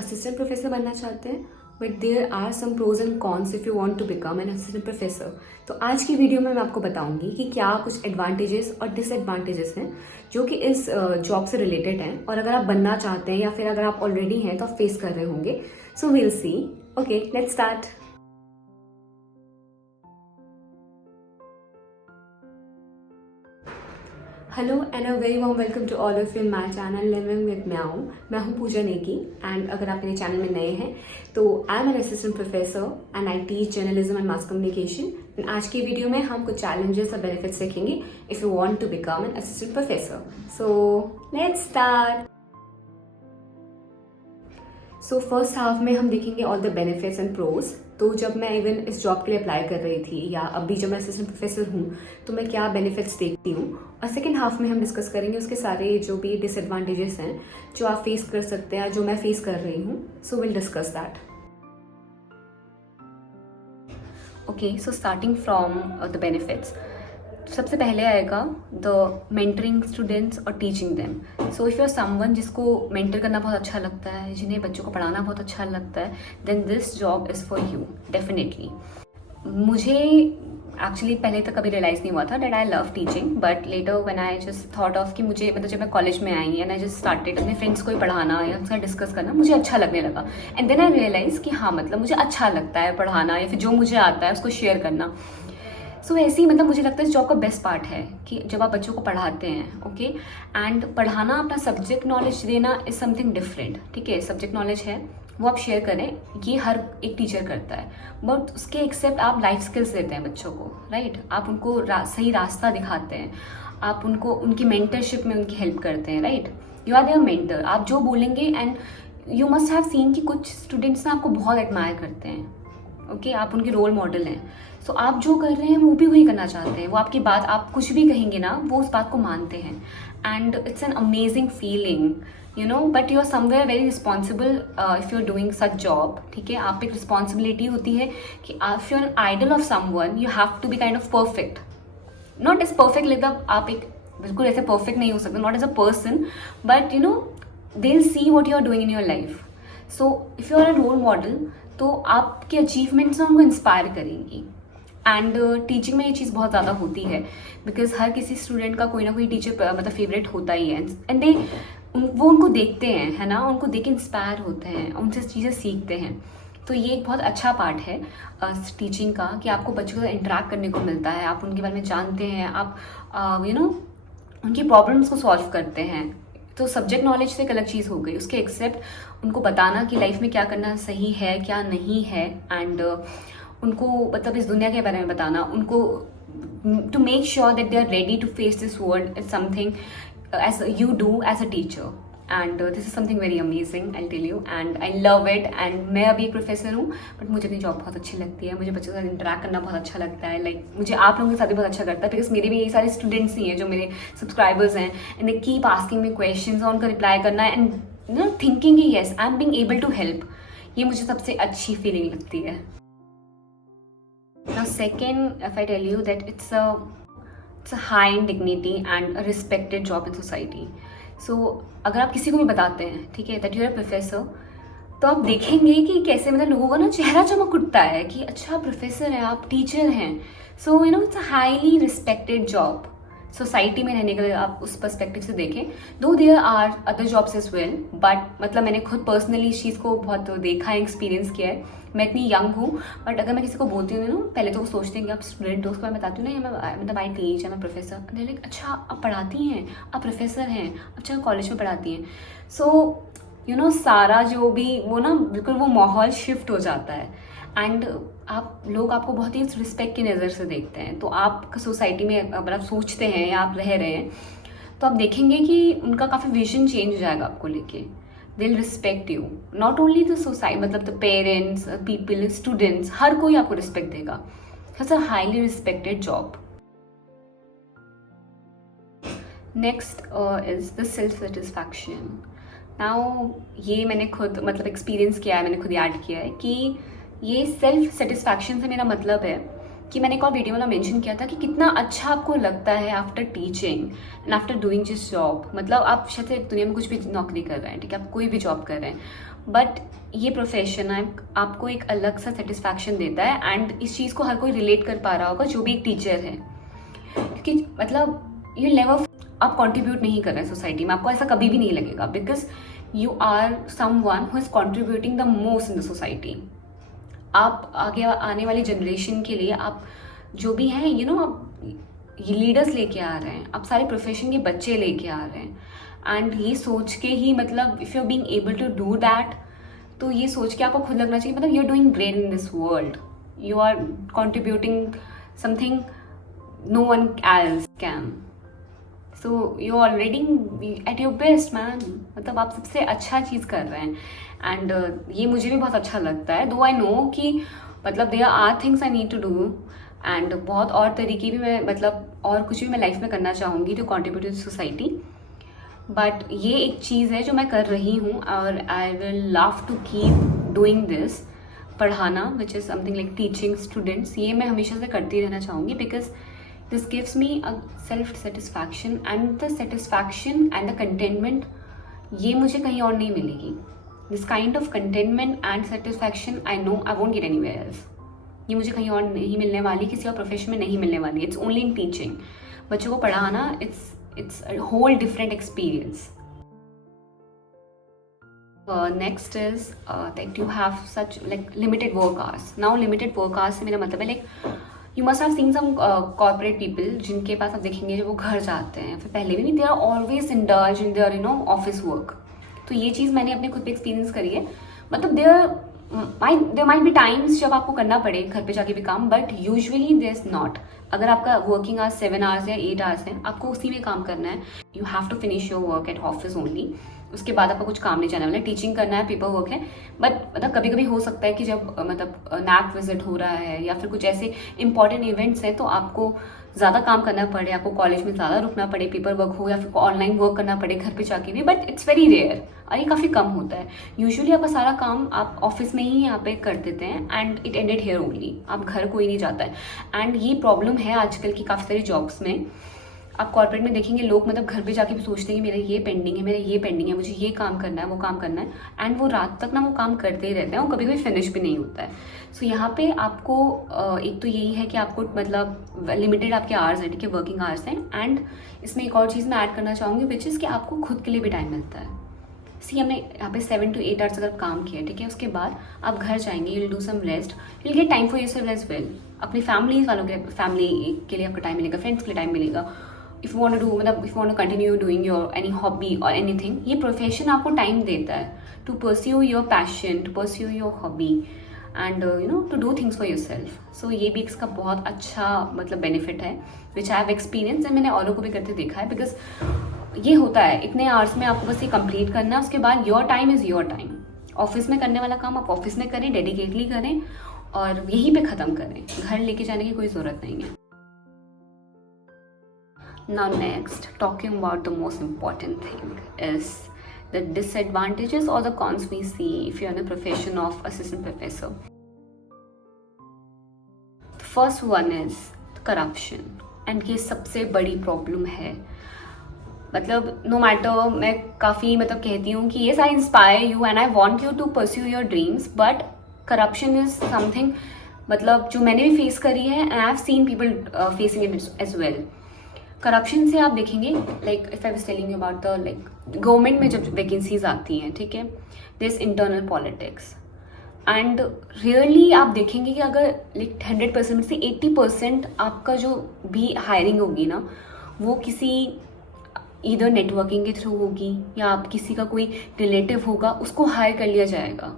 Assistant professor बनना चाहते हैं but there are some pros and cons if you want to become an assistant professor. तो आज की वीडियो में मैं आपको बताऊंगी कि क्या कुछ एडवांटेजेस और डिसएडवांटेजेस हैं जो कि इस जॉब से रिलेटेड हैं, और अगर आप बनना चाहते हैं या फिर अगर आप ऑलरेडी हैं तो आप फेस कर रहे होंगे। So will see. Okay, let's start. Hello and a very warm welcome to all of you in my channel living with meow. मैं हूँ पूजा नेगी एंड अगर आप मेरे चैनल में नए हैं तो I am N assistant professor and I teach journalism and mass communication. आज की वीडियो में हम कुछ चैलेंजेस और बेनिफिट्स देखेंगे if you want to become an assistant professor. So let's start. So first half में हम देखेंगे all the benefits and pros. तो जब मैं इवन इस जॉब के लिए अप्लाई कर रही थी या अभी जब मैं असिस्टेंट प्रोफेसर हूँ तो मैं क्या बेनिफिट्स देखती हूँ, और सेकेंड हाफ में हम डिस्कस करेंगे उसके सारे जो भी डिसएडवांटेजेस हैं जो आप फेस कर सकते हैं, जो मैं फेस कर रही हूँ। So will discuss that. Okay, so starting from the benefits, सबसे पहले आएगा द मेंटरिंग स्टूडेंट्स और teaching them. So if you are someone जिसको मेंटर करना बहुत अच्छा लगता है, जिन्हें बच्चों को पढ़ाना बहुत अच्छा लगता है, then this job is for you definitely. मुझे एक्चुअली पहले तक कभी रियलाइज़ नहीं हुआ था that I love teaching, but later when I just thought of कि मुझे मतलब जब मैं कॉलेज में आई एंड आई जस्ट स्टार्टेड अपने फ्रेंड्स को ही पढ़ाना या उनसे डिस्कस करना, मुझे अच्छा लगने लगा। एंड देन आई रियलाइज़ कि हाँ, मतलब मुझे अच्छा लगता है पढ़ाना या फिर जो मुझे आता है उसको शेयर करना। सो ऐसे ही मतलब मुझे लगता है इस जॉब का बेस्ट पार्ट है कि जब आप बच्चों को पढ़ाते हैं, ओके, एंड पढ़ाना, अपना सब्जेक्ट नॉलेज देना इज समथिंग डिफरेंट। ठीक है, सब्जेक्ट नॉलेज है वो आप शेयर करें, ये हर एक टीचर करता है, बट उसके एक्सेप्ट आप लाइफ स्किल्स देते हैं बच्चों को, राइट? आप उनको सही रास्ता दिखाते हैं, आप उनको उनकी मेंटरशिप में उनकी हेल्प करते हैं, right? You are there mentor. आप जो बोलेंगे, and you must have seen कि कुछ स्टूडेंट्स ना आपको बहुत एडमायर करते हैं, ओके, आप उनके रोल मॉडल हैं। सो आप जो कर रहे हैं वो भी वही करना चाहते हैं, वो आपकी बात, आप कुछ भी कहेंगे ना वो उस बात को मानते हैं, and it's an amazing feeling, you know. But you are somewhere very responsible if you are doing such job. ठीक है, आप एक रिस्पॉन्सिबिलिटी होती है कि if you are an idol of someone you have to be kind of perfect, not as perfect मतलब आप एक बिल्कुल ऐसे परफेक्ट नहीं हो सकते, not as a person, but you know they will see what you are doing in your life. So if you are a role model तो आपके अचीवमेंट्स ना उनको इंस्पायर करेंगी। एंड टीचिंग में ये चीज़ बहुत ज़्यादा होती है बिकॉज हर किसी स्टूडेंट का कोई ना कोई टीचर मतलब फेवरेट होता ही है, एंड दे वो उनको देखते हैं, है ना, उनको देख के इंस्पायर होते हैं, उनसे चीज़ें सीखते हैं। तो ये एक बहुत अच्छा पार्ट है टीचिंग का कि आपको बच्चों के साथ इंटरेक्ट करने को मिलता है, आप उनके बारे में जानते हैं, आप यू नो उनकी प्रॉब्लम्स को सॉल्व करते हैं। तो सब्जेक्ट नॉलेज तो एक अलग चीज़ हो गई, उसके एक्सेप्ट उनको बताना कि लाइफ में क्या करना सही है क्या नहीं है, एंड उनको मतलब इस दुनिया के बारे में बताना, उनको to make sure that they are ready to face this world is something as you do as a teacher, and this is something very amazing, I tell you, and I love it. And मैं अभी एक professor हूँ but मुझे अपनी job बहुत अच्छी लगती है, मुझे बच्चों के साथ इंटरेक्ट करना बहुत अच्छा लगता है, लाइक मुझे आप लोगों के साथ भी बहुत अच्छा करता है बिकॉज मेरे भी यही सारे स्टूडेंट्स ही हैं जो मेरे सब्सक्राइबर्स हैं, and they keep asking me questions और उनका रिप्लाई करना, एंड यू नो थिंकिंग कि yes I am being able to help, ये मुझे सबसे अच्छी फीलिंग लगती है। Now second, if I tell you that it's a high in dignity and a respected job in society. So अगर आप किसी को भी बताते हैं, ठीक है, that you are a professor, तो आप देखेंगे कि कैसे मतलब लोगों का ना चेहरा चमक उठता है कि अच्छा प्रोफेसर है, आप टीचर हैं। So you know it's a highly respected job society में रहने के लिए, आप उस पर्सपेक्टिव से देखें। Though there are other jobs as well, but मतलब मैंने खुद पर्सनली इस चीज़ को बहुत देखा है, एक्सपीरियंस किया है। मैं इतनी यंग हूँ बट अगर मैं किसी को बोलती हूँ ना, पहले तो वो सोचते हैं कि आप स्टूडेंट हो, उसको मैं बताती हूँ ना मैं मतलब आई टीच, मैं प्रोफेसर, लाइक अच्छा आप पढ़ाती हैं, आप प्रोफेसर हैं, अच्छा कॉलेज में पढ़ाती हैं। सो यू नो सारा जो भी वो ना बिल्कुल वो माहौल शिफ्ट हो जाता है, एंड आप लोग आपको बहुत ही रिस्पेक्ट की नज़र से देखते हैं। तो आप सोसाइटी में अगर आप सोचते हैं या आप रह रहे हैं तो आप देखेंगे कि उनका काफ़ी विजन चेंज हो जाएगा आपको लेके। दिल respect you, not only the society, मतलब द पेरेंट्स, पीपल, स्टूडेंट्स, हर कोई आपको रिस्पेक्ट देगा। It's a highly respected job. Next is the self satisfaction. Now ये मैंने खुद मतलब एक्सपीरियंस किया है, मैंने खुद याद किया है कि ये सेल्फ सेटिस्फैक्शन से मेरा मतलब है कि मैंने एक और वीडियो में मेंशन किया था कि कितना अच्छा आपको लगता है after teaching and after doing this job. मतलब आप शायद दुनिया में कुछ भी नौकरी कर रहे हैं, ठीक है, आप कोई भी जॉब कर रहे हैं, बट ये प्रोफेशन है आपको एक अलग सा सेटिस्फैक्शन देता है, एंड इस चीज़ को हर कोई रिलेट कर पा रहा होगा जो भी एक टीचर है, क्योंकि मतलब यू नेवर, आप कंट्रीब्यूट नहीं कर रहे हैं सोसाइटी में, आपको ऐसा कभी भी नहीं लगेगा, because you are someone who is contributing the most in the society. आप आगे आने वाली जनरेशन के लिए आप जो भी हैं आप ये लीडर्स लेके आ रहे हैं, आप सारे प्रोफेशन के बच्चे लेके आ रहे हैं, एंड ये सोच के ही मतलब if you are being able to do that, तो ये सोच के आपको खुद लगना चाहिए मतलब you are doing great in this world, you are contributing something no one else can, so you already at your best man, मतलब आप सबसे अच्छा चीज़ कर रहे हैं, एंड ये मुझे भी बहुत अच्छा लगता है, दो आई नो कि मतलब there are things I need to do, and बहुत और तरीके भी मैं मतलब और कुछ भी मैं लाइफ में करना चाहूँगी to contribute to society, but ये एक चीज़ है जो मैं कर रही हूँ, और I will love to keep doing this, पढ़ाना which is something like teaching students, ये मैं हमेशा से करती रहना चाहूँगी, because this gives me a self satisfaction, and the satisfaction and the containment ये मुझे कहीं और नहीं मिलेगी। This kind of containment and satisfaction I know I won't get anywhere else, ये मुझे कहीं और नहीं मिलने वाली, किसी और प्रोफेशन में नहीं मिलने वाली, इट्स ओनली इन टीचिंग, बच्चों को पढ़ाना, it's a whole different experience. Next is that you have such like limited work hours. Now limited work hours से मेरा मतलब है like you must have seen some corporate people जिनके पास आप देखेंगे जब वो घर जाते हैं, फिर पहले भी they are always indulged in their office work. तो ये चीज़ मैंने अपने खुद पे एक्सपीरियंस करी है, मतलब there might be times जब आपको करना पड़े घर पे जाके भी काम, बट यूजुअली there's not. अगर आपका वर्किंग आवर्स 7 आवर्स या 8 आवर्स है, आपको उसी में काम करना है, you have to finish your work at office only, उसके बाद आपका कुछ काम नहीं जाना, मतलब टीचिंग करना है, पेपर वर्क है, बट मतलब कभी कभी हो सकता है कि जब मतलब नैक विजिट हो रहा है या फिर कुछ ऐसे इंपॉर्टेंट इवेंट्स हैं तो आपको ज़्यादा काम करना पड़े, आपको कॉलेज में ज़्यादा रुकना पड़े, पेपर वर्क हो या फिर ऑनलाइन वर्क करना पड़े घर पे जाके भी, बट इट्स वेरी रेयर और ये काफ़ी कम होता है। यूजुअली आपका सारा काम आप ऑफिस में ही यहाँ पे कर देते हैं, and it ended here only, आप घर कोई नहीं जाता है, एंड ये प्रॉब्लम है आजकल की काफ़ी सारी जॉब्स में। आप कॉर्पोरेट में देखेंगे लोग मतलब घर पे जाके भी सोचते हैं कि मेरा ये पेंडिंग है, मेरा ये पेंडिंग है, मुझे ये काम करना है, वो काम करना है, एंड वो रात तक ना वो काम करते ही रहते हैं, वो कभी कभी फिनिश भी नहीं होता है। सो यहाँ पे आपको एक तो यही है कि आपको मतलब लिमिटेड आपके आवर्स हैं, ठीक है, वर्किंग आवर्स हैं, एंड इसमें एक और चीज़ मैं ऐड करना चाहूँगी विच इज़ कि आपको खुद के लिए भी टाइम मिलता है। सी हमने यहाँ पे 7 to 8 आवर्स अगर काम किया, ठीक है, उसके बाद आप घर जाएंगे, you will do some rest, you will get time for yourself as well, अपनी फैमिली वालों के फैमिली के लिए आपका टाइम मिलेगा, फ्रेंड्स के लिए टाइम मिलेगा, if you want to do मतलब if you want to continue doing your any hobby और एनीथिंग, ये प्रोफेशन आपको टाइम देता है to pursue your passion, to pursue your hobby, and to do things for your self. So ये भी इसका बहुत अच्छा मतलब बेनिफिट है which I have experience, and मैंने औरों को भी करते देखा है, बिकॉज ये होता है इतने आवर्स में आपको बस ये कंप्लीट करना है, उसके बाद your time is your time, office में करने वाला काम आप ऑफिस में करें, डेडिकेटली करें और यहीं पे ख़त्म करें, घर लेके जाने की कोई ज़रूरत नहीं है। Now next, talking about the most important thing is the disadvantages or the cons we see if you're in a profession of assistant professor. The first one is corruption, and ये सबसे बड़ी प्रॉब्लम है। मतलब no matter, मैं काफ़ी मतलब कहती हूँ कि yes I inspire you and I want you to pursue your dreams, but corruption is something मतलब जो मैंने भी फेस करी है, and I have seen people facing it as well. Corruption से आप देखेंगे like if I was telling you about the like government में जब वैकेंसीज आती हैं, ठीक है, this internal politics, and really आप देखेंगे कि अगर लाइक 100% में से 80% आपका जो भी हायरिंग होगी ना, वो किसी इधर नेटवर्किंग के थ्रू होगी या आप किसी का कोई रिलेटिव होगा उसको हायर कर लिया जाएगा।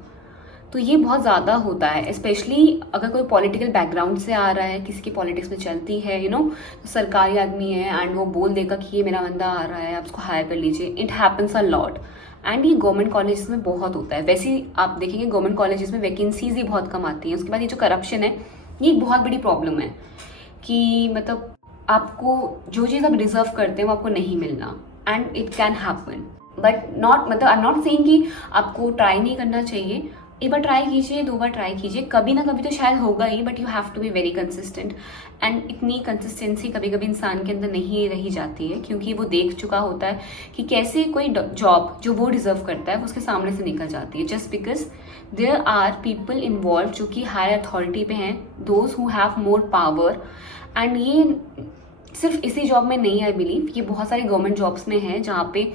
तो ये बहुत ज़्यादा होता है, स्पेशली अगर कोई पॉलिटिकल बैकग्राउंड से आ रहा है, किसी की पॉलिटिक्स में चलती है, तो सरकारी आदमी है एंड वो बोल देगा कि ये मेरा बंदा आ रहा है, आप उसको हायर कर लीजिए। It happens a lot, and ये गवर्नमेंट कॉलेजेस में बहुत होता है। वैसे ही आप देखेंगे गवर्नमेंट कॉलेजेस में वैकेंसीज ही बहुत कम आती हैं। उसके बाद ये जो करप्शन है, ये एक बहुत बड़ी प्रॉब्लम है कि मतलब आपको जो चीज़ आप डिजर्व करते हैं वो आपको नहीं मिलना, and it can happen, but not मतलब आई एम नॉट सेइंग कि आपको ट्राई नहीं करना चाहिए। एक बार ट्राई कीजिए, 2 बार ट्राई कीजिए, कभी ना कभी तो शायद होगा ही, but you have to be very consistent. And इतनी कंसिस्टेंसी कभी कभी इंसान के अंदर नहीं रही जाती है, क्योंकि वो देख चुका होता है कि कैसे कोई जॉब जो वो डिजर्व करता है वो उसके सामने से निकल जाती है, just because there are people involve जो कि हायर अथॉरिटी पे हैं, those who have more power. And ये सिर्फ इसी जॉब में नहीं है, आई बिलीव ये बहुत सारी गवर्नमेंट जॉब्स में है जहाँ पे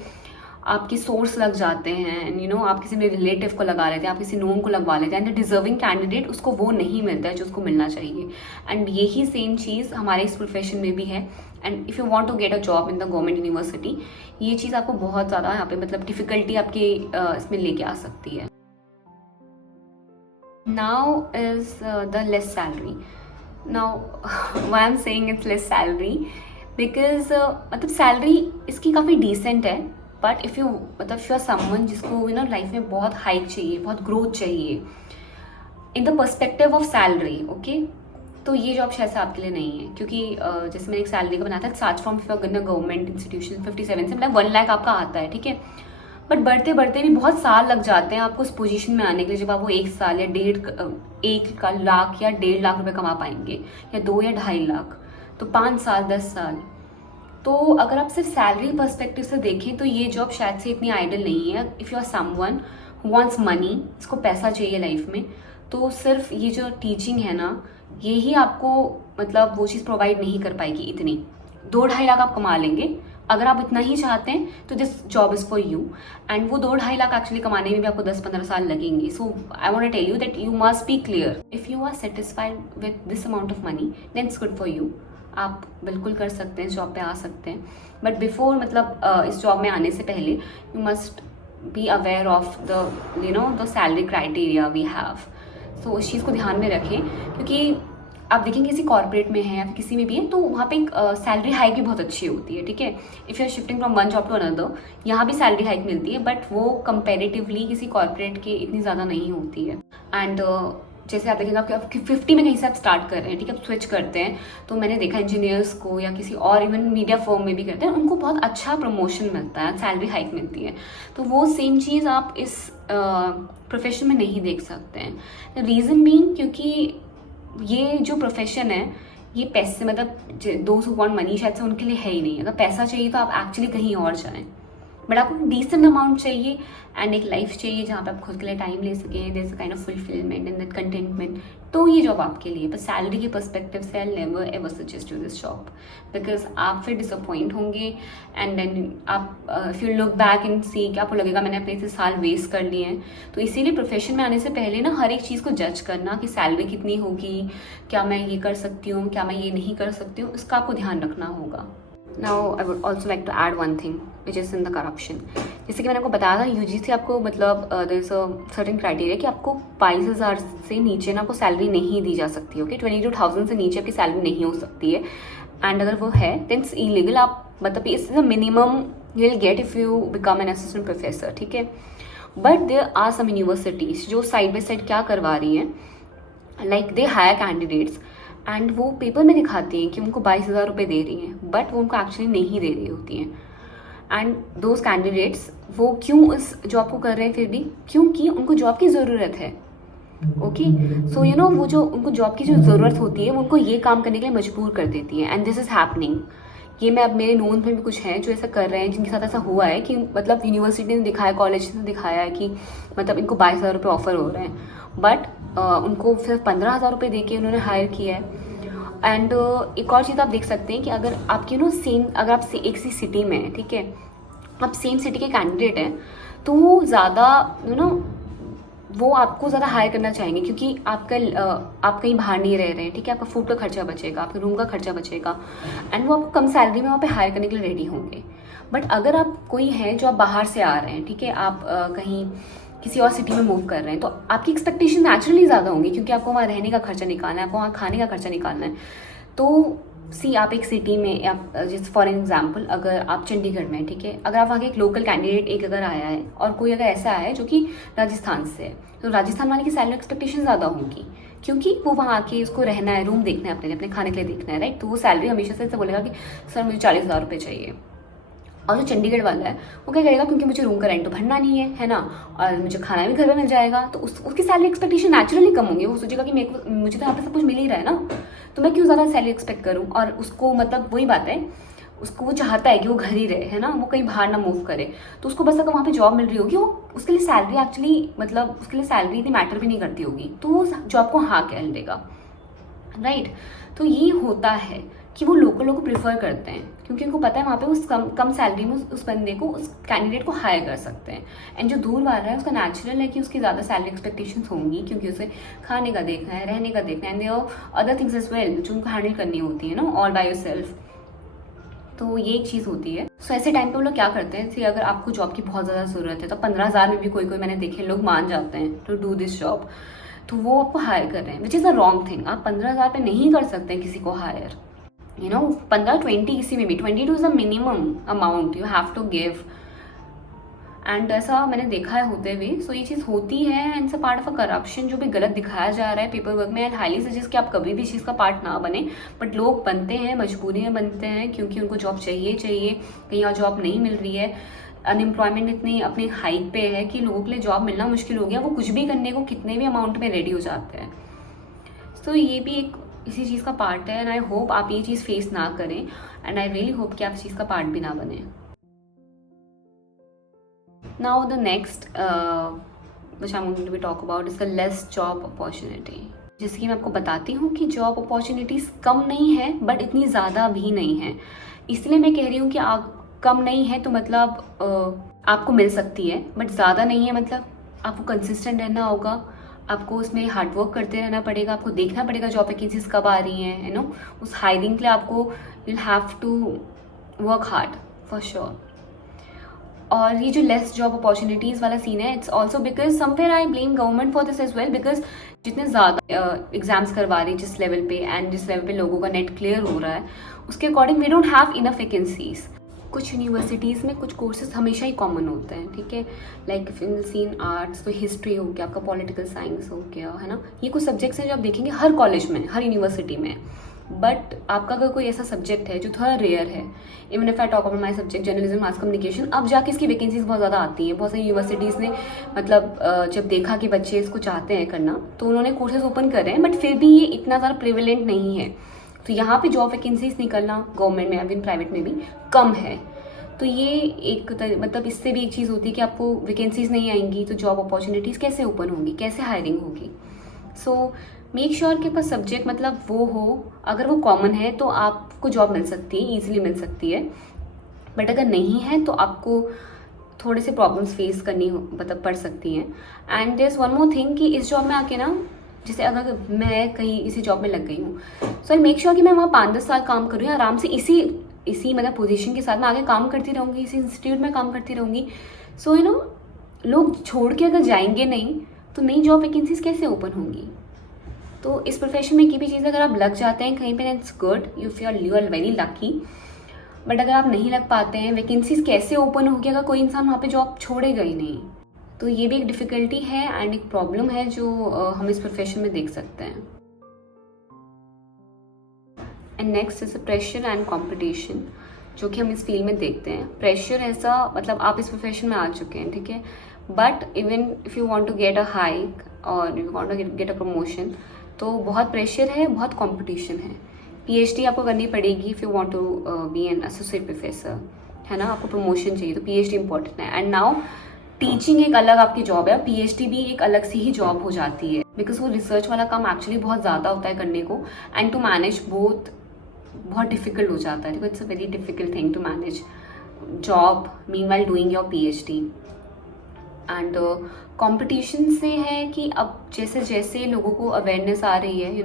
आपके सोर्स लग जाते हैं, एंड यू नो आप किसी भी रिलेटिव को लगा लेते हैं, आप किसी नोन को लगवा लेते हैं, एंड द डिजर्विंग कैंडिडेट उसको वो नहीं मिलता है जो उसको मिलना चाहिए। एंड यही सेम चीज़ हमारे इस प्रोफेशन में भी है। And if you want to get a job in the government university, ये चीज़ आपको बहुत ज़्यादा यहाँ पे मतलब डिफिकल्टी आपके इसमें लेके आ सकती है। Now is the less salary. Now why I am saying it's less salary, because मतलब सैलरी इसकी काफ़ी डिसेंट है, बट इफ़ यू मतलब यू आर समवन जिसको यू नो लाइफ में बहुत हाइक चाहिए, बहुत ग्रोथ चाहिए in the perspective of salary, okay, तो ये जॉब शायद से आपके लिए नहीं है। क्योंकि जैसे मैंने एक सैलरी का बनाया था, स्टार्ट फ्रॉम गवर्नमेंट इंस्टीट्यूशन 57 से मतलब 1 लाख आपका आता है, ठीक है, बट बढ़ते बढ़ते भी बहुत साल लग जाते हैं आपको उस पोजीशन में आने के लिए, जब आप वो 1 साल या 1 लाख या 1.5 लाख रुपए कमा पाएंगे, या 2 या 2.5 लाख, तो 5 साल 10 साल। तो अगर आप सिर्फ सैलरी पर्सपेक्टिव से देखें तो ये जॉब शायद से इतनी आइडल नहीं है। If you are someone who wants money, इसको पैसा चाहिए लाइफ में, तो सिर्फ ये जो टीचिंग है ना, ये ही आपको मतलब वो चीज़ प्रोवाइड नहीं कर पाएगी इतनी। 2-2.5 लाख आप कमा लेंगे अगर आप इतना ही चाहते हैं, तो this job is for you. And वो 2-2.5 लाख एक्चुअली कमाने में भी आपको 10-15 साल लगेंगे। So I want to tell you that you must be clear, if you are satisfied with this amount of money then it's good for you. आप बिल्कुल कर सकते हैं, जॉब पे आ सकते हैं, बट बिफोर मतलब इस जॉब में आने से पहले you must be aware of the you know the salary criteria we have. So उस चीज़ को ध्यान में रखें, क्योंकि आप देखेंगे किसी कॉर्पोरेट में है या किसी में भी है, तो वहाँ पे एक सैलरी हाइक भी बहुत अच्छी होती है, ठीक है। If you are shifting from one job to another, यहाँ भी सैलरी हाइक मिलती है, बट वो कंपेरेटिवली किसी कॉर्पोरेट के इतनी ज़्यादा नहीं होती है। एंड जैसे आप देखेंगे आपके 50 में कहीं से आप स्टार्ट कर रहे हैं, ठीक है, आप स्विच करते हैं, तो मैंने देखा इंजीनियर्स को या किसी और इवन मीडिया फर्म में भी करते हैं, उनको बहुत अच्छा प्रमोशन मिलता है, सैलरी हाइक मिलती है। तो वो सेम चीज़ आप इस प्रोफेशन में नहीं देख सकते हैं। रीज़न बीइंग क्योंकि ये जो प्रोफेशन है ये पैसे मतलब दोज हु वांट मनी शायद से उनके लिए है ही नहीं। अगर पैसा चाहिए तो आप एक्चुअली कहीं और जाएं, बट आपको डिसेंट अमाउंट चाहिए एंड एक लाइफ चाहिए जहाँ पे आप खुद के लिए टाइम ले सकें, there is a kind of fulfilment and that contentment, तो ये जॉब आपके लिए। पर सैलरी के पर्सपेक्टिव से I never ever suggest you this job, because आप फिर डिसअपॉइंट होंगे एंड देन आप if you look back and see कि आपको लगेगा मैंने अपने इतने साल वेस्ट कर लिए हैं। तो इसीलिए प्रोफेशन में आने से पहले ना हर एक चीज़ को जज करना कि सैलरी कितनी होगी, क्या मैं ये कर सकती हूँ, क्या मैं ये नहीं कर सकती हूँ, इसका आपको ध्यान रखना होगा। Now I would also like to add one thing which is in the corruption। जैसे कि मैंने आपको बताया था यूजीसी आपको मतलब there is a certain criteria कि आपको 22,000 से नीचे ना आपको सैलरी नहीं दी जा सकती, ओके, 22,000 से नीचे आपकी सैलरी नहीं हो सकती है। एंड अगर वो है देन इट्स इलीगल, आप मतलब it's the minimum you will get if you become an assistant professor, ठीक है। But there are some universities जो साइड बाई साइड क्या करवा रही हैं, like they hire candidates and वो पेपर में दिखाती हैं कि उनको 22,000 रुपये दे रही हैं, बट वो उनको एक्चुअली नहीं दे रही होती हैं। एंड दोज कैंडिडेट्स वो क्यों इस जॉब को कर रहे हैं फिर भी, क्योंकि उनको जॉब की ज़रूरत है, ओके। सो यू नो वो जो उनको जॉब की जो ज़रूरत होती है वो उनको ये काम करने के लिए मजबूर कर देती है। And this is happening. ये मैं अब मेरे नोन में भी कुछ हैं जो ऐसा कर रहे हैं, जिनके साथ ऐसा हुआ है कि मतलब यूनिवर्सिटी ने दिखाया, कॉलेज ने दिखाया है कि मतलब इनको 22,000 रुपये ऑफर हो रहे हैं, बट उनको सिर्फ 15,000 रुपये दे के उन्होंने हायर किया है। एंड एक और चीज़ आप देख सकते हैं कि अगर आपकी नो सेम अगर आप एक सी सिटी में हैं, ठीक है, आप सेम सिटी के कैंडिडेट हैं, तो वो ज़्यादा यू नो वो आपको ज़्यादा हायर करना चाहेंगे, क्योंकि आप कहीं बाहर नहीं रह रहे हैं, ठीक है, आपका फूड का खर्चा बचेगा, आपके रूम का खर्चा बचेगा, एंड वो आपको कम सैलरी में वहाँ पे हायर करने के लिए रेडी होंगे। बट अगर आप कोई हैं जो आप बाहर से आ रहे हैं, ठीक है, आप कहीं किसी और सिटी में मूव कर रहे हैं, तो आपकी एक्सपेक्टेशन नेचुरली ज़्यादा होंगी, क्योंकि आपको वहाँ रहने का खर्चा निकालना है, आपको वहाँ खाने का खर्चा निकालना है। तो सी आप एक सिटी में, आप जैसे फॉर एग्जांपल अगर आप चंडीगढ़ में, ठीक है, अगर आप वहाँ के एक लोकल कैंडिडेट एक अगर आया है और कोई अगर ऐसा आया है जो कि राजस्थान से है, तो राजस्थान वाले की सैलरी एक्सपेक्टेशन ज़्यादा होगी, क्योंकि वो वहाँ आके उसको रहना है, रूम देखना है, अपने खाने के लिए देखना है, राइट। तो वो सैलरी हमेशा से ऐसा बोलेगा कि सर मुझे 40,000 रुपये चाहिए। और जो चंडीगढ़ वाला है वो क्या करेगा, क्योंकि मुझे रूम का रेंट तो भरना नहीं है ना, और मुझे खाना भी घर में मिल जाएगा, तो उसकी सैलरी एक्सपेक्टेशन नेचुरली कम होंगी। वो सोचेगा कि मुझे तो यहाँ पे सब कुछ मिल ही रहा है ना, तो मैं क्यों ज़्यादा सैलरी एक्सपेक्ट करूँ। और उसको मतलब वही बात है, उसको वो चाहता है कि वो घर ही रहे, है ना, वो कहीं बाहर ना मूव करे। तो उसको बस अगर वहाँ पे जॉब मिल रही होगी, वो उसके लिए सैलरी एक्चुअली मतलब उसके लिए सैलरी इतनी मैटर भी नहीं करती होगी, तो वो जॉब को हाँ कह देगा, राइट। तो ये होता है कि वो लोगों को प्रिफर करते हैं, क्योंकि उनको पता है वहाँ पे उस कम सैलरी में उस बंदे को, उस कैंडिडेट को हायर कर सकते हैं। एंड जो दूर वाला है उसका नेचुरल है कि उसकी ज़्यादा सैलरी एक्सपेक्टेशंस होंगी, क्योंकि उसे खाने का देखना है, रहने का देखना है, and there other things as well जो उनको हैंडल करनी होती है ना, ऑल बाय योरसेल्फ। तो ये एक चीज़ होती है। सो ऐसे टाइम पे हम लोग क्या करते हैं कि अगर आपको जॉब की बहुत ज़्यादा ज़रूरत है, तो 15,000 में भी कोई मैंने देखे लोग मान जाते हैं टू डू दिस जॉब, तो वो आपको हायर कर रहे हैं, which is a wrong thing. आप 15,000 पे नहीं कर सकते हैं किसी को हायर, 15-20 किसी में भी, 22 is the minimum amount you have to give. And ऐसा मैंने देखा है होते हुए। सो ये चीज़ होती है, and it's a part of a corruption जो भी गलत दिखाया जा रहा है पेपर वर्क में। एंड हाईली सजेस्ट कि आप कभी भी इस चीज़ का पार्ट ना बने, बट लोग बनते हैं, मजबूरी में बनते हैं, क्योंकि उनको जॉब चाहिए, कहीं और जॉब नहीं मिल रही है। अनएम्प्लॉयमेंट इतनी अपनी हाइक पे है कि लोगों के लिए जॉब मिलना मुश्किल हो गया, वो कुछ भी करने को कितने भी अमाउंट में रेडी हो जाते हैं। तो ये भी एक इसी चीज़ का पार्ट है, एंड आई होप आप ये चीज़ फेस ना करें, एंड आई रियली होप कि आप इस चीज़ का पार्ट भी ना बने। Now the next which I'm going to talk about is the less job opportunity। जैसे कि मैं आपको बताती हूँ कि जॉब अपॉर्चुनिटीज़ कम नहीं है, बट इतनी ज़्यादा भी नहीं है। इसलिए मैं कह रही हूँ कि आप कम नहीं है तो मतलब आपको मिल सकती है, बट ज़्यादा नहीं है मतलब आपको कंसिस्टेंट रहना होगा, आपको उसमें हार्डवर्क करते रहना पड़ेगा, आपको देखना पड़ेगा जॉब वैकेंसीज कब आ रही हैं, उस हायरिंग के लिए आपको will have to work hard for sure. और ये जो लेस जॉब अपॉर्चुनिटीज़ वाला सीन है, it's also because somewhere I blame government for this as well, because जितने ज़्यादा एग्जाम्स करवा रही है जिस लेवल पे, एंड जिस लेवल पे लोगों का नेट क्लियर हो रहा है, उसके according we don't have enough vacancies. कुछ यूनिवर्सिटीज़ में कुछ कोर्सेज हमेशा ही कॉमन होते हैं, ठीक है, लाइक इन सीन आर्ट्स तो हिस्ट्री हो गया, आपका पॉलिटिकल साइंस हो गया, है ना, ये कुछ सब्जेक्ट्स हैं जो आप देखेंगे हर कॉलेज में, हर यूनिवर्सिटी में। बट आपका अगर कोई ऐसा सब्जेक्ट है जो थोड़ा रेयर है, even if I talk about my subject journalism mass communication, अब जाके इसकी वैकेंसीज बहुत ज़्यादा आती हैं। बहुत सारी यूनिवर्सिटीज़ ने मतलब जब देखा कि बच्चे इसको चाहते हैं करना, तो उन्होंने कोर्सेज ओपन कर रहे हैं, बट फिर भी ये इतना ज़्यादा प्रिवेलेंट नहीं है। तो यहाँ पे जॉब वैकेंसीज निकलना गवर्नमेंट में, इवन प्राइवेट में भी कम है। तो ये एक मतलब इससे भी एक चीज़ होती है कि आपको वैकेंसीज नहीं आएंगी तो जॉब अपॉर्चुनिटीज़ कैसे ओपन होगी, कैसे हायरिंग होगी। सो मेक श्योर के पास सब्जेक्ट मतलब वो हो, अगर वो कॉमन है तो आपको जॉब मिल सकती है, ईजिली मिल सकती है, बट अगर नहीं है तो आपको थोड़े से प्रॉब्लम्स फेस करनी मतलब पड़ सकती हैं। And there is one more thing कि इस जॉब में आके ना, जैसे अगर मैं कहीं इसी जॉब में लग गई हूँ, सो आई मेक श्योर कि मैं वहाँ 5-10 साल काम कर रही हूँ आराम से, इसी मतलब पोजीशन के साथ मैं आगे काम करती रहूँगी, इसी इंस्टीट्यूट में काम करती रहूँगी। सो लोग छोड़ के अगर जाएंगे नहीं तो नई जॉब वैकेंसीज कैसे ओपन होंगी। तो इस प्रोफेशन में की भी चीज़, अगर आप लग जाते हैं कहीं पे, it's good, you are very lucky. But अगर आप नहीं लग पाते हैं, वैकेंसीज कैसे ओपन होगी अगर कोई इंसान वहाँ पे जॉब छोड़ेगा ही नहीं। तो ये भी एक डिफ़िकल्टी है एंड एक प्रॉब्लम है जो हम इस प्रोफेशन में देख सकते हैं। And next is pressure and competition, जो कि हम इस फील्ड में देखते हैं। प्रेशर ऐसा मतलब आप इस प्रोफेशन में आ चुके हैं, ठीक है, but even if you want to get a hike और you want to get a promotion, तो बहुत प्रेशर है, बहुत कंपटीशन है। पीएचडी आपको करनी पड़ेगी if you want to be an associate professor, है ना, आपको प्रमोशन चाहिए तो पीएचडी इंपॉर्टेंट है। एंड नाउ टीचिंग एक अलग आपकी जॉब है, पीएचडी भी एक अलग सी ही जॉब हो जाती है, बिकॉज वो रिसर्च वाला काम एक्चुअली बहुत ज़्यादा होता है करने को, एंड टू मैनेज बोथ बहुत डिफिकल्ट हो जाता है। It's a very difficult thing to manage job meanwhile doing your PhD. And competition से है कि अब जैसे जैसे लोगों को अवेयरनेस आ रही है,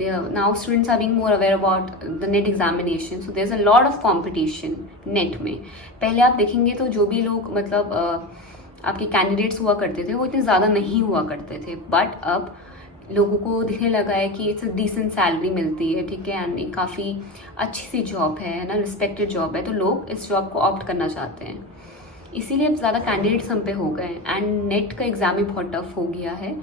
now students are being more aware about the NET examination, so there is a lot of competition NET में। पहले आप देखेंगे तो जो भी लोग मतलब आपके कैंडिडेट्स हुआ करते थे वो इतने ज़्यादा नहीं हुआ करते थे, बट अब लोगों को दिखने लगा है कि इट्स अ डिसेंट सैलरी मिलती है, ठीक है, एंड काफ़ी अच्छी सी जॉब है ना, रिस्पेक्टेड जॉब है, तो लोग इस जॉब को ऑप्ट करना चाहते हैं। इसीलिए अब ज़्यादा कैंडिडेट्स हम पे हो गए हैं, एंड नेट का एग्ज़ाम भी बहुत टफ हो गया है।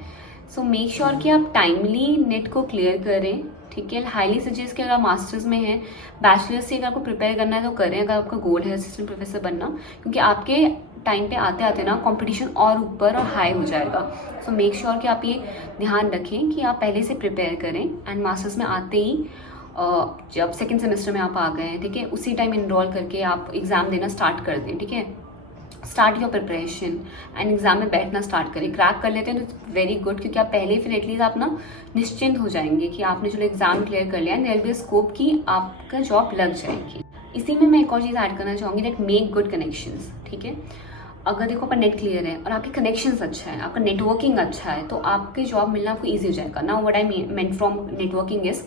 सो मेक श्योर कि आप टाइमली नेट को क्लियर करें, ठीक है। हाईली सजेस्ट कि अगर आप मास्टर्स में हैं, बैचलर्स से अगर आपको प्रिपेयर करना है तो करें, अगर आपका गोल है असिस्टेंट प्रोफेसर बनना, क्योंकि आपके टाइम पे आते आते ना कंपटीशन और ऊपर और हाई हो जाएगा। सो मेक श्योर कि आप ये ध्यान रखें कि आप पहले से प्रिपेयर करें, एंड मास्टर्स में आते ही जब सेकेंड सेमेस्टर में आप आ गए हैं, ठीक है, उसी टाइम इनरोल करके आप एग्ज़ाम देना स्टार्ट कर दें, ठीक है। Start your preparation and exam में बैठना स्टार्ट करें। क्रैक कर लेते हैं तो इट्स वेरी गुड, क्योंकि आप पहले फिर एटलीस्ट आप ना निश्चिंत हो जाएंगे कि आपने चलो एग्जाम क्लियर कर लिया, and there will be scope कि आपका जॉब लग जाएगी। इसी में मैं एक और चीज़ ऐड करना चाहूँगी, दैट मेक गुड कनेक्शंस, ठीक है। अगर देखो आपका नेट क्लियर है और आपके कनेक्शंस अच्छा है, आपका नेटवर्किंग अच्छा है, तो आपके जॉब मिलना आपको ईजी हो जाएगा। Now what I meant from networking is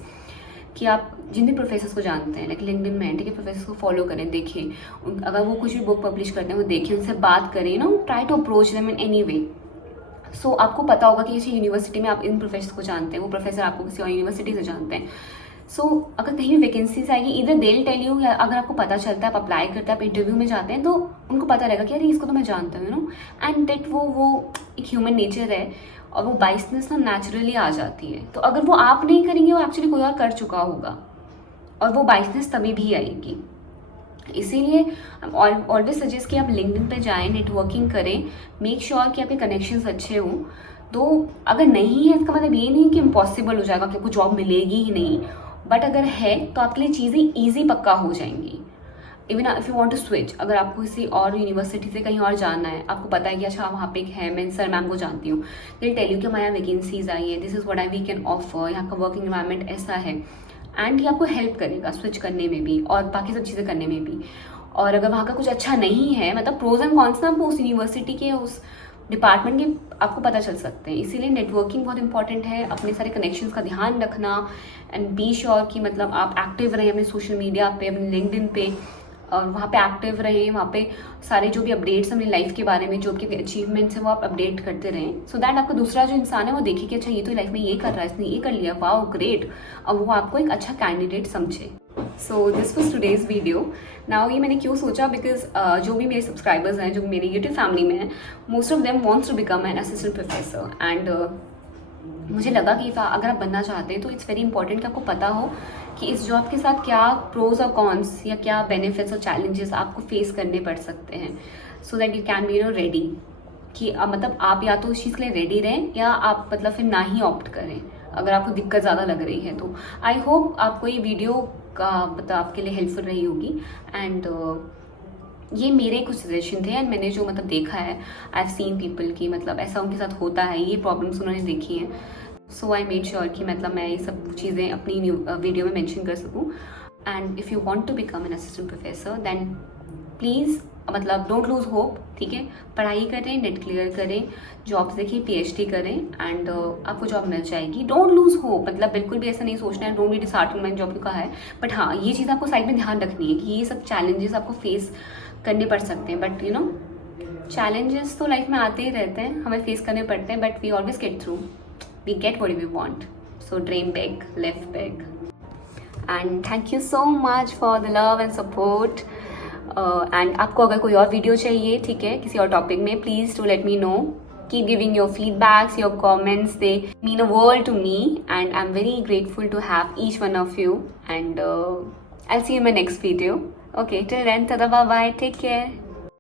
कि आप जिन भी प्रोफेसर्स को जानते हैं, लाइक लिंक्डइन में, ठीक है, प्रोफेसर्स को फॉलो करें, देखें अगर वो कुछ भी बुक पब्लिश करते हैं वो देखें, उनसे बात करें, ना try to approach them in any way. So आपको पता होगा कि किसी यूनिवर्सिटी में आप इन प्रोफेसर को जानते हैं, वो प्रोफेसर आपको किसी और यूनिवर्सिटी से जानते हैं। सो अगर कहीं भी वैकेंसीज आएगी, इधर देल टेल यू, या अगर आपको पता चलता है, आप अप्लाई करते हैं, आप इंटरव्यू में जाते हैं, तो उनको पता रहेगा कि अरे इसको तो मैं जानता हूँ, नो, एंड दैट वो एक ह्यूमन नेचर है, और वो बाइसनेस ना नेचुरली आ जाती है। तो अगर वो आप नहीं करेंगे, वो एक्चुअली कोई और कर चुका होगा, और वो बाइसनेस तभी भी आएगी। इसीलिए ऑलवेज सजेस्ट कि आप लिंक्डइन पे जाएं, नेटवर्किंग करें, मेक श्योर कि आपके कनेक्शंस अच्छे हों। तो अगर नहीं है, इसका मतलब ये नहीं कि इम्पॉसिबल हो जाएगा कि आपको जॉब मिलेगी ही नहीं, बट अगर है तो आपके लिए चीज़ें ईजी पक्का हो जाएंगी। Even if you want to switch, अगर आपको किसी और यूनिवर्सिटी से कहीं और जाना है, आपको पता है कि अच्छा वहाँ पे एक है, मैं सर मैम को जानती हूँ, दे टेल यू कि हमारे यहाँ वैकेंसीज आई है, this is what we can offer, यहाँ का वर्किंग एनवायरनमेंट ऐसा है, एंड ये आपको हेल्प करेगा स्विच करने में भी और बाकी सब चीज़ें करने में भी। और अगर वहाँ का कुछ अच्छा नहीं है, मतलब प्रोज एंड कॉन्स ना आपको उस यूनिवर्सिटी के, उस डिपार्टमेंट के आपको पता चल सकते हैं। इसीलिए नेटवर्किंग बहुत इंपॉर्टेंट है, अपने सारे कनेक्शंस का ध्यान रखना, एंड बी श्योर कि मतलब आप एक्टिव रहें अपने सोशल मीडिया पे, अपने लिंक्डइन पे, और वहाँ पे एक्टिव रहें, वहाँ पे सारे जो भी अपडेट्स अपनी लाइफ के बारे में, जो आपके अचीवमेंट्स हैं, वो आप अपडेट करते रहें, सो दैट आपका दूसरा जो इंसान है वो देखे कि अच्छा ये तो लाइफ में ये कर रहा है, इसने ये कर लिया, वाओ ग्रेट, और वो आपको एक अच्छा कैंडिडेट समझे। So this was today's video. Now ये मैंने क्यों सोचा, बिकॉज जो भी मेरे सब्सक्राइबर्स हैं, जो मेरी यूट्यूब फैमिली में हैं, most of them wants to become an assistant professor, and मुझे लगा कि अगर आप बनना चाहते हैं तो इट्स वेरी इंपॉर्टेंट कि आपको पता हो कि इस जॉब के साथ क्या प्रोज और कॉन्स, या क्या बेनिफिट्स और चैलेंजेस आपको फेस करने पड़ सकते हैं, so that you can be ready, कि मतलब आप या तो उस चीज़ के लिए रेडी रहें, या आप मतलब फिर ना ही ऑप्ट करें अगर आपको दिक्कत ज़्यादा लग रही है। तो आई होप आपको ये वीडियो का मतलब आपके लिए हेल्पफुल रही होगी, एंड ये मेरे कुछ सजेशन थे, एंड मैंने जो मतलब देखा है, आई हैव सीन पीपल की मतलब ऐसा उनके साथ होता है, ये प्रॉब्लम्स उन्होंने देखी हैं। सो आई मेड श्योर कि मतलब मैं ये सब चीज़ें अपनी वीडियो में मेंशन कर सकूं। And if you want to become an assistant professor, then please मतलब डोंट लूज होप, ठीक है, पढ़ाई करें, नेट क्लियर करें, जॉब्स देखें, PhD करें, एंड आपको जॉब मिल जाएगी। डोंट लूज होप, मतलब बिल्कुल भी ऐसा नहीं सोचना है, डोंट बी डिसहार्टेंड, मैंने जॉब कहा है, बट हाँ ये चीज़ आपको साइड में ध्यान रखनी है कि ये सब चैलेंजेस आपको फेस करने पड़ सकते हैं, बट यू नो चैलेंजेस तो लाइफ में आते ही रहते हैं, हमें फेस करने पड़ते हैं, but we always get through, we get what we want. So dream big, live big, and thank you so much for the love and support. And आपको अगर कोई और वीडियो चाहिए, ठीक है, किसी और टॉपिक में, please do let me know, keep giving your feedbacks, your comments, they mean a world to me, and I'm very grateful to have each one of you, and I'll see you in my next video. Okay, till then, tada, bye bye, take care.